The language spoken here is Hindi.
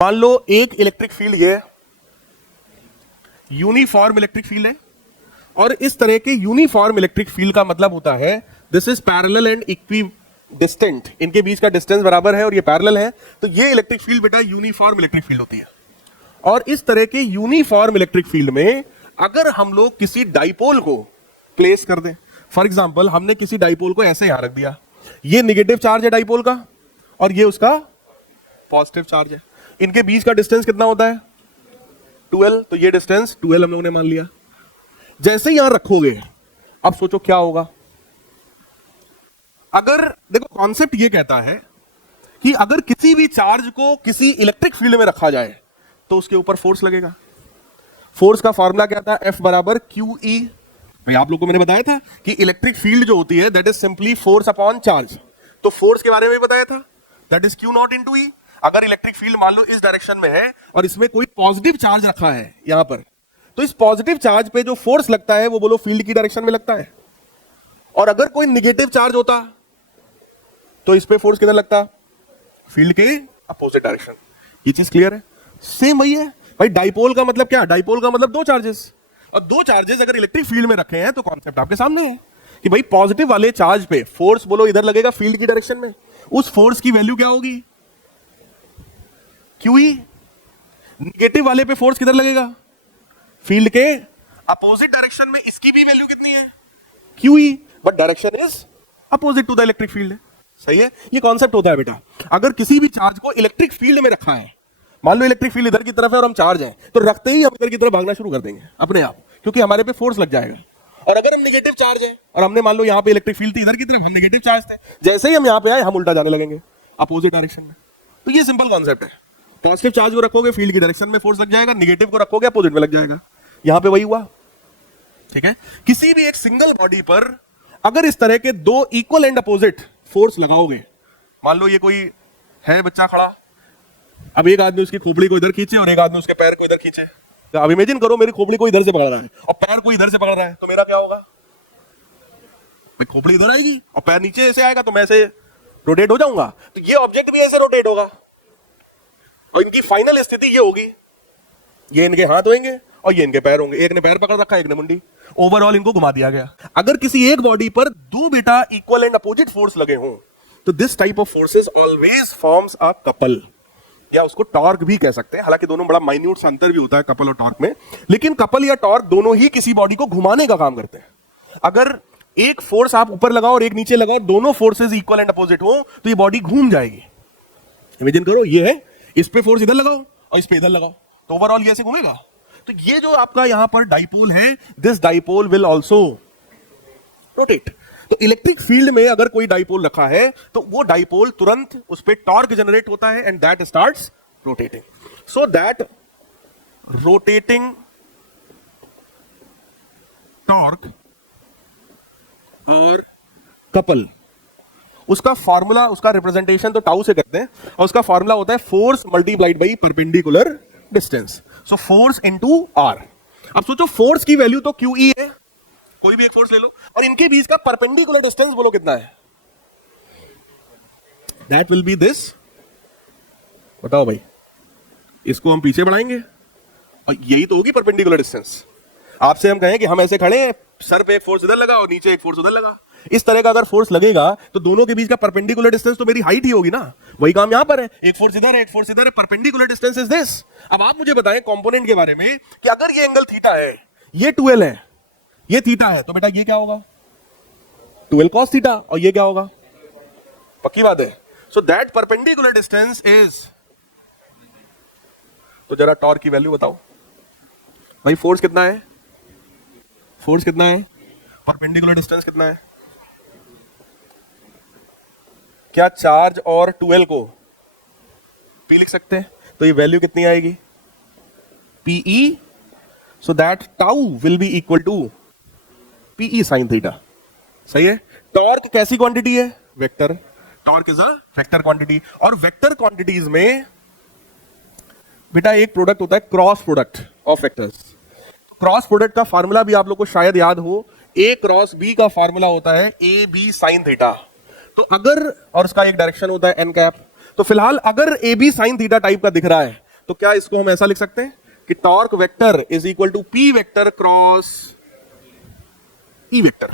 मान लो एक इलेक्ट्रिक फील्ड ये यूनिफॉर्म इलेक्ट्रिक फील्ड है, और इस तरह के यूनिफॉर्म इलेक्ट्रिक फील्ड का मतलब होता है this is parallel and equi distant, इनके बीच का डिस्टेंस बराबर है और ये पैरेलल है, तो ये इलेक्ट्रिक फील्ड बेटा यूनिफॉर्म इलेक्ट्रिक फील्ड होती है। और इस तरह के यूनिफॉर्म इलेक्ट्रिक फील्ड में अगर हम लोग किसी डाइपोल को प्लेस कर दें, फॉर एग्जांपल हमने किसी डाइपोल को ऐसे यहां रख दिया, ये नेगेटिव चार्ज है डाइपोल का और ये उसका पॉजिटिव चार्ज है, इनके बीच का डिस्टेंस कितना होता है 12, तो ये डिस्टेंस 12 हम लोगों ने मान लिया। जैसे ही यहां रखोगे अब सोचो क्या होगा। अगर देखो कॉन्सेप्ट ये कहता है कि अगर किसी भी चार्ज को किसी इलेक्ट्रिक फील्ड में रखा जाए तो उसके ऊपर फोर्स लगेगा। फोर्स का फॉर्मूला क्या था, F बराबर QE। भाई आप लोगों को मैंने बताया था कि इलेक्ट्रिक फील्ड जो होती है that is simply force upon charge, तो फोर्स के बारे में भी बताया था that is Q not into E। अगर इलेक्ट्रिक फील्ड मान लो इस डायरेक्शन में है और इसमें कोई पॉजिटिव चार्ज रखा है यहां पर, तो इस पॉजिटिव चार्ज पे जो फोर्स लगता है वो बोलो फील्ड की डायरेक्शन में लगता है, और अगर कोई निगेटिव चार्ज होता तो इस पे फोर्स किधर लगता, फील्ड के अपोजिट डायरेक्शन। ये चीज क्लियर है? सेम वही है भाई। डाइपोल का मतलब क्या, डाइपोल का मतलब दो चार्जेस, और दो चार्जेस अगर इलेक्ट्रिक फील्ड में रखे हैं तो कॉन्सेप्ट आपके सामने है कि भाई पॉजिटिव वाले चार्ज पे फोर्स बोलो इधर लगेगा फील्ड की डायरेक्शन में, उस फोर्स की वैल्यू क्या होगी QE। नेगेटिव वाले पे फोर्स किधर लगेगा, फील्ड के अपोजिट डायरेक्शन में, इसकी भी वैल्यू कितनी है QE, but direction is opposite to the electric field. सही है? ये कॉन्सेप्ट होता है बेटा। अगर किसी भी चार्ज को इलेक्ट्रिक फील्ड में रखा है, मान लो इलेक्ट्रिक फील्ड इधर की तरफ है और हम चार्ज हैं, तो रखते ही हम इधर की तरफ भागना शुरू कर देंगे अपने आप, क्योंकि हमारे पे फोर्स लग जाएगा। और अगर हम नेगेटिव चार्ज हैं और हमने मान लो यहाँ पे इलेक्ट्रिक फील्ड थी इधर की तरफ, हम नेगेटिव चार्ज थे, जैसे ही हम यहाँ पे आए हम उल्टा जाने लगेंगे अपोजिट डायरेक्शन में। तो ये सिंपल कॉन्सेप्ट है। पॉजिटिव चार्ज को रखोगे फील्ड की डायरेक्शन में फोर्स लग जाएगा, नेगेटिव को रखोगे अपोजिट में लग जाएगा। यहां पे वही हुआ। ठीक है? किसी भी एक सिंगल बॉडी पर अगर इस तरह के दो इक्वल एंड अपोजिट फोर्स लगाओगे, मान लो ये कोई है बच्चा खड़ा, अब एक आदमी उसकी खोपड़ी को इधर खींचे और एक आदमी उसके पैर को इधर खींचे, तो अब इमेजिन करो मेरी खोपड़ी को इधर से पकड़ रहा है और पैर को इधर से पकड़ रहा है, तो मेरा क्या होगा, भाई खोपड़ी इधर आएगी और पैर नीचे ऐसे आएगा, तो मैं ऐसे रोटेट हो जाऊंगा, तो ये ऑब्जेक्ट भी ऐसे रोटेट होगा, और इनकी फाइनल स्थिति ये होगी, ये इनके हाथ होंगे और ये इनके पैर होंगे, एक ने पैर पकड़ रखा है एक ने मुंडी, ओवरऑल इनको घुमा दिया गया। अगर किसी एक बॉडी पर दो बेटा इक्वल एंड अपोजिट फोर्स लगे हों, तो this type of forces always forms a couple, या उसको टॉर्क भी कह सकते हैं। हालांकि दोनों बड़ा माइन्यूट सा अंतर भी होता है कपल और टॉर्क में, लेकिन कपल या टॉर्क दोनों ही किसी बॉडी को घुमाने का काम करते हैं। अगर एक फोर्स आप ऊपर लगाओ और एक नीचे लगाओ, दोनों फोर्सेस इक्वल एंड अपोजिट हो, तो ये बॉडी घूम जाएगी। इमेजिन करो ये है, इस पे फोर्स इधर लगाओ और इस पे इधर लगाओ, तो ओवरऑल ये ऐसे घूमेगा। तो ये जो आपका यहां पर डाइपोल है, this dipole will also rotate. तो इलेक्ट्रिक फील्ड में अगर कोई डाइपोल रखा है तो वो डाइपोल तुरंत उस पे टॉर्क जनरेट होता है and that starts rotating. So that rotating torque और कपल, उसका फॉर्मूला, उसका रिप्रेजेंटेशन तो टाउ से करते हैं, और उसका फॉर्मूला होता है force multiplied by perpendicular distance. So force into R. अब सोचो फोर्स की वैल्यू तो QE है, कोई भी एक फोर्स ले लो, और इनके बीच का परपेंडिकुलर डिस्टेंस बोलो कितना है, दैट विल बी दिस। बताओ भाई, इसको हम पीछे बढ़ाएंगे और यही तो होगी परपेंडिकुलर डिस्टेंस। आपसे हम कहें कि हम ऐसे खड़े हैं, सर पे एक फोर्स इधर लगा और नीचे एक फोर्स उधर लगा, इस तरह का अगर फोर्स लगेगा तो दोनों के बीच का परपेंडिकुलर डिस्टेंस तो मेरी हाइट ही होगी ना। वही काम यहां पर है, एक फोर्स इधर है एक फोर्स इधर है, परपेंडिकुलर डिस्टेंस इज दिस। अब आप मुझे बताएं कंपोनेंट के बारे में कि अगर ये एंगल थीटा है, ये 12 है, ये थीटा है, तो बेटा ये क्या होगा 12 cos थीटा, और ये क्या होगा, पक्की बात है। So that perpendicular distance is, तो जरा टॉर्क की वैल्यू बताओ भाई, फोर्स कितना है, फोर्स कितना है, परपेंडिकुलर डिस्टेंस कितना है, क्या चार्ज और 12 को P लिख सकते हैं, तो ये वैल्यू कितनी आएगी PE, so that tau will be equal to PE sin theta. सही है? टॉर्क कैसी क्वांटिटी है, vector, torque is a vector quantity, और वेक्टर क्वांटिटीज में बेटा एक प्रोडक्ट होता है cross product of vectors. Cross product का फार्मूला भी आप लोग को शायद याद हो, A क्रॉस B का फार्मूला होता है AB sin थीटा। तो अगर, और उसका एक डायरेक्शन होता है n कैप, तो फिलहाल अगर AB sin थीटा टाइप का दिख रहा है तो क्या इसको हम ऐसा लिख सकते हैं कि torque vector is equal to P vector cross E vector.